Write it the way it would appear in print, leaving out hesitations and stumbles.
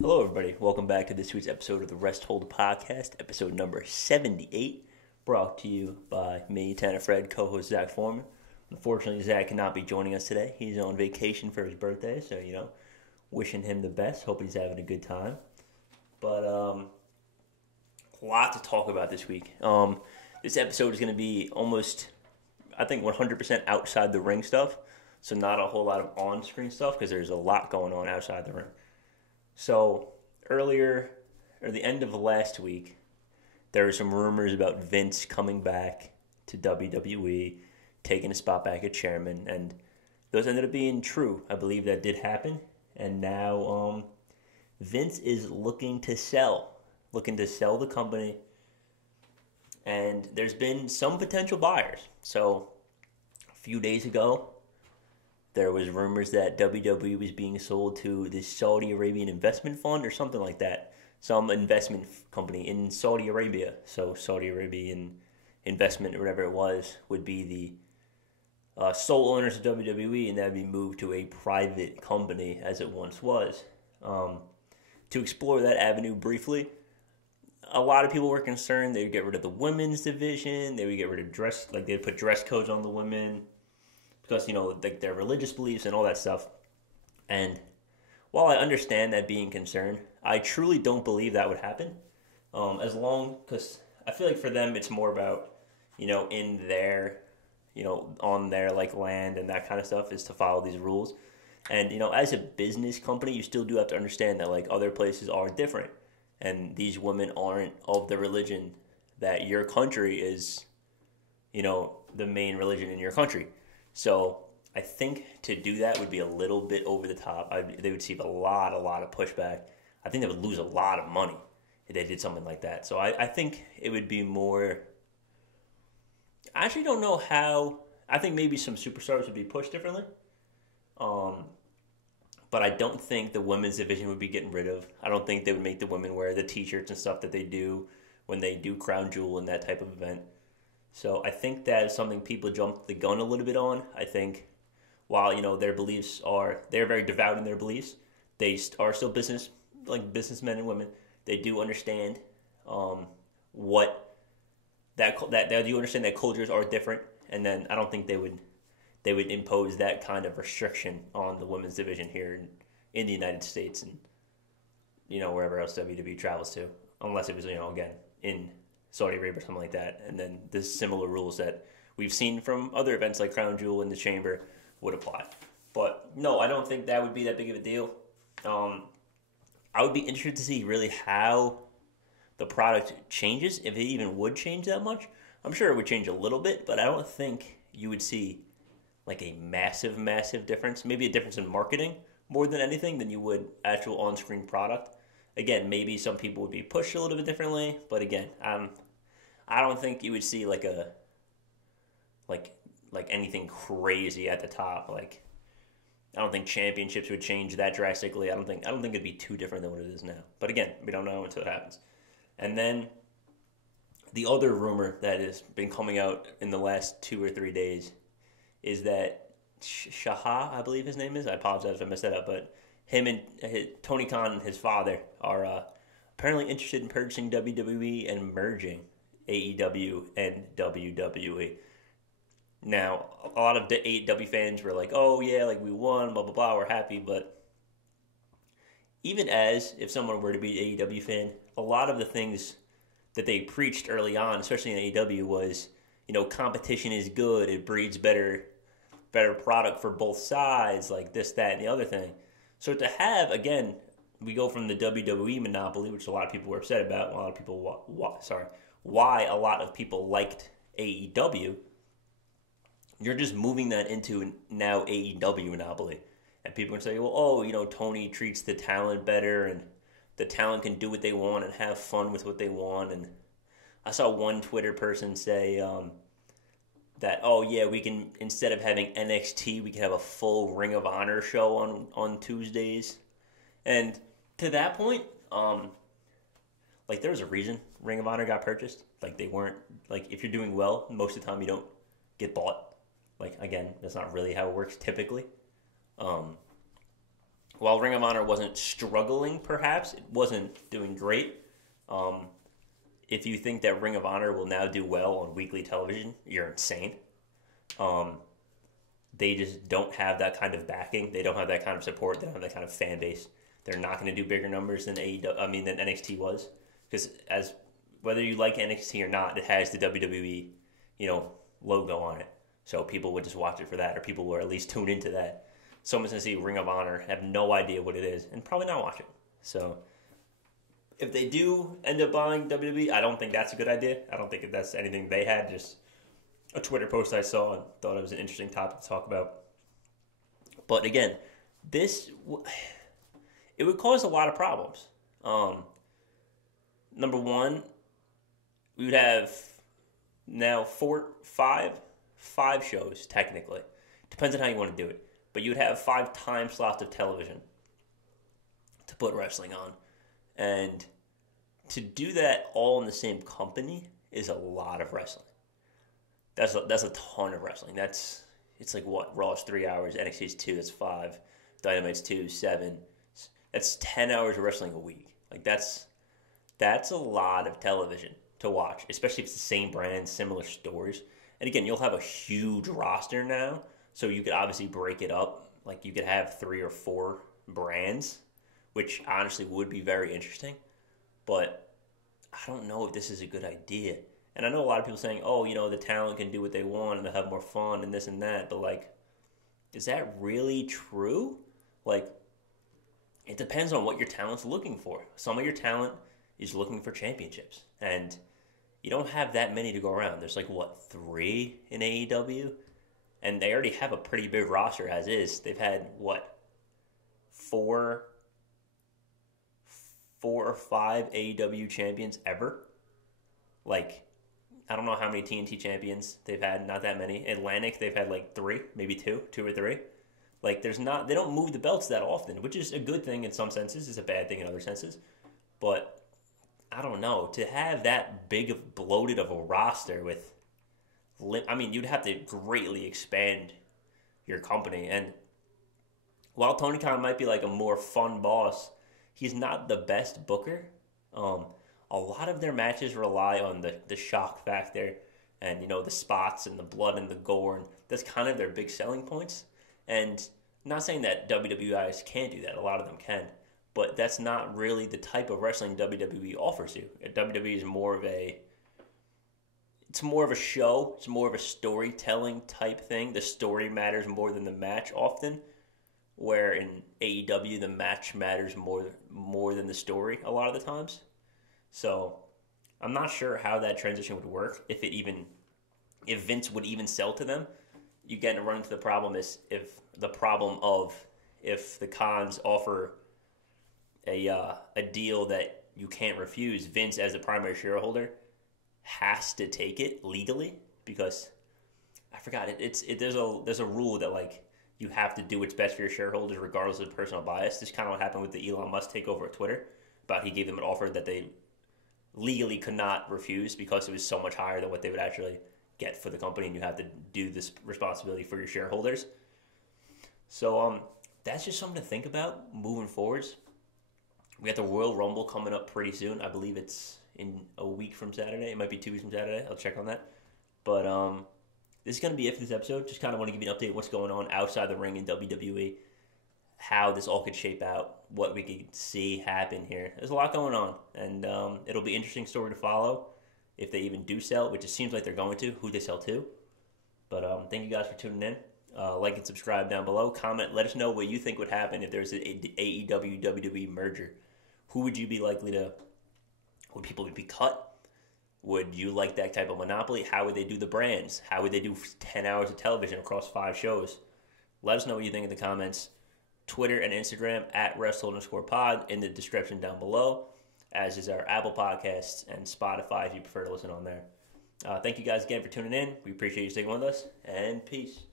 Hello, everybody. Welcome back to this week's episode of the Rest Hold Podcast, episode number 78, brought to you by me, Tanner Fred, co-host Zach Foreman. Unfortunately, Zach cannot be joining us today. He's on vacation for his birthday, so, wishing him the best. Hope he's having a good time. But, a lot to talk about this week. This episode is going to be almost, I think, 100% outside the ring stuff, so not a whole lot of on-screen stuff, because there's a lot going on outside the ring. So, earlier, or the end of last week, there were some rumors about Vince coming back to WWE, taking a spot back at chairman, and those ended up being true. I believe that did happen, and now Vince is looking to sell the company, and there's been some potential buyers. So, a few days ago, there was rumors that WWE was being sold to the Saudi Arabian investment fund or something like that. Some investment company in Saudi Arabia. So Saudi Arabian investment or whatever it was would be the sole owners of WWE, and that would be moved to a private company as it once was. To explore that avenue briefly, a lot of people were concerned they would get rid of the women's division. They would get rid of they'd put dress codes on the women, because, their religious beliefs and all that stuff. And while I understand that being concerned, I truly don't believe that would happen. Because I feel like for them, it's more about, in their, on their, land and that kind of stuff, is to follow these rules. And, as a business company, you still do have to understand that, other places are different. And these women aren't of the religion that your country is, the main religion in your country. So I think to do that would be a little bit over the top. They would receive a lot of pushback. I think they would lose a lot of money if they did something like that. So I think it would be more... I actually don't know how... I think maybe some superstars would be pushed differently. But I don't think the women's division would be getting rid of. I don't think they would make the women wear the t-shirts and stuff that they do when they do Crown Jewel and that type of event. So I think that is something people jumped the gun a little bit on. I think while, their beliefs they're very devout in their beliefs, they are still businessmen and women. They do understand they do understand that cultures are different, and then I don't think they would impose that kind of restriction on the women's division here in the United States and, wherever else WWE travels to, unless it was, again, in Saudi Arabia or something like that, and then the similar rules that we've seen from other events like Crown Jewel and the Chamber would apply. But no, I don't think that would be that big of a deal. I would be interested to see really how the product changes, if it even would change that much. I'm sure it would change a little bit, but I don't think you would see a massive difference. Maybe a difference in marketing more than anything than you would actual on-screen product. Again, maybe some people would be pushed a little bit differently, but again, I don't think you would see anything crazy at the top. I don't think championships would change that drastically. I don't think it'd be too different than what it is now. But again, we don't know until it happens. And then the other rumor that has been coming out in the last 2 or 3 days is that Shaha, I believe his name is. I apologize if I messed that up, but him and Tony Khan and his father are apparently interested in purchasing WWE and merging AEW and WWE. Now, a lot of the AEW fans were like, oh yeah, we won, blah, blah, blah, we're happy, but even if someone were to be an AEW fan, a lot of the things that they preached early on, especially in AEW, was, competition is good, it breeds better product for both sides, this, that, and the other thing. So to have, again, we go from the WWE monopoly, which a lot of people were upset about, why a lot of people liked AEW. You're just moving that into now AEW monopoly. And people can say, well, Tony treats the talent better, and the talent can do what they want and have fun with what they want. And I saw one Twitter person say that, oh yeah, we can, instead of having NXT, we can have a full Ring of Honor show on Tuesdays. And to that point, there was a reason Ring of Honor got purchased. They weren't, if you're doing well, most of the time you don't get bought. Again, that's not really how it works typically. while Ring of Honor wasn't struggling, perhaps, it wasn't doing great. If you think that Ring of Honor will now do well on weekly television, you're insane. They just don't have that kind of backing. They don't have that kind of support. They don't have that kind of fan base. They're not going to do bigger numbers than than NXT was, because as whether you like NXT or not, it has the WWE, logo on it. So people would just watch it for that, or people will at least tune into that. Someone's going to see Ring of Honor, have no idea what it is, and probably not watch it. So if they do end up buying WWE, I don't think that's a good idea. I don't think that's anything they had. Just a Twitter post I saw and thought it was an interesting topic to talk about. But again, it would cause a lot of problems. Number one, we would have now five shows, technically. Depends on how you want to do it. But you would have 5 time slots of television to put wrestling on. And to do that all in the same company is a lot of wrestling. That's a ton of wrestling. It's like what? Raw's 3 hours, NXT's 2, that's 5. Dynamite's 2, 7. That's 10 hours of wrestling a week. Like that's a lot of television to watch, especially if it's the same brand, similar stories. And again, you'll have a huge roster now, so you could obviously break it up. Like you could have 3 or 4 brands, which honestly would be very interesting. But I don't know if this is a good idea. And I know a lot of people saying, oh, the talent can do what they want and they'll have more fun and this and that. But like, is that really true? Like, it depends on what your talent's looking for. Some of your talent is looking for championships. And you don't have that many to go around. There's like, 3 in AEW? And they already have a pretty big roster as is. They've had, 4 or 5 AEW champions ever? Like, I don't know how many TNT champions they've had, not that many. Atlantic, they've had 3, maybe 2 or 3. Like, they don't move the belts that often, which is a good thing in some senses. It's a bad thing in other senses. But, I don't know. To have that big of bloated of a roster with, you'd have to greatly expand your company. And while Tony Khan might be like a more fun boss, he's not the best booker. A lot of their matches rely on the shock factor and, the spots and the blood and the gore. And that's kind of their big selling points. And I'm not saying that WWE can't do that. A lot of them can. But that's not really the type of wrestling WWE offers you. WWE is more of a show. It's more of a storytelling type thing. The story matters more than the match often. Where in AEW, the match matters more than the story a lot of the times. So I'm not sure how that transition would work. If Vince would even sell to them. You get to run into the problem if the Khans offer a deal that you can't refuse, Vince as the primary shareholder has to take it legally, because I forgot there's a rule that like you have to do what's best for your shareholders regardless of personal bias. This is kind of what happened with the Elon Musk takeover of Twitter, about he gave them an offer that they legally could not refuse because it was so much higher than what they would actually get for the company, and you have to do this responsibility for your shareholders. So that's just something to think about moving forwards. We got the Royal Rumble coming up pretty soon. I believe it's in a week from Saturday. It might be 2 weeks from Saturday. I'll check on that. But this is going to be it for this episode. Just kind of want to give you an update on what's going on outside the ring in WWE, how this all could shape out, what we could see happen here. There's a lot going on, and it'll be an interesting story to follow if they even do sell, which it seems like they're going to, who they sell to. But thank you guys for tuning in. Like and subscribe down below. Comment. Let us know what you think would happen if there's an AEW WWE merger. Who would you be likely to? Would people be cut? Would you like that type of monopoly? How would they do the brands? How would they do 10 hours of television across 5 shows? Let us know what you think in the comments. Twitter and Instagram at @Wrestle_pod in the description down below, as is our Apple Podcasts and Spotify if you prefer to listen on there. Thank you guys again for tuning in. We appreciate you sticking with us, and peace.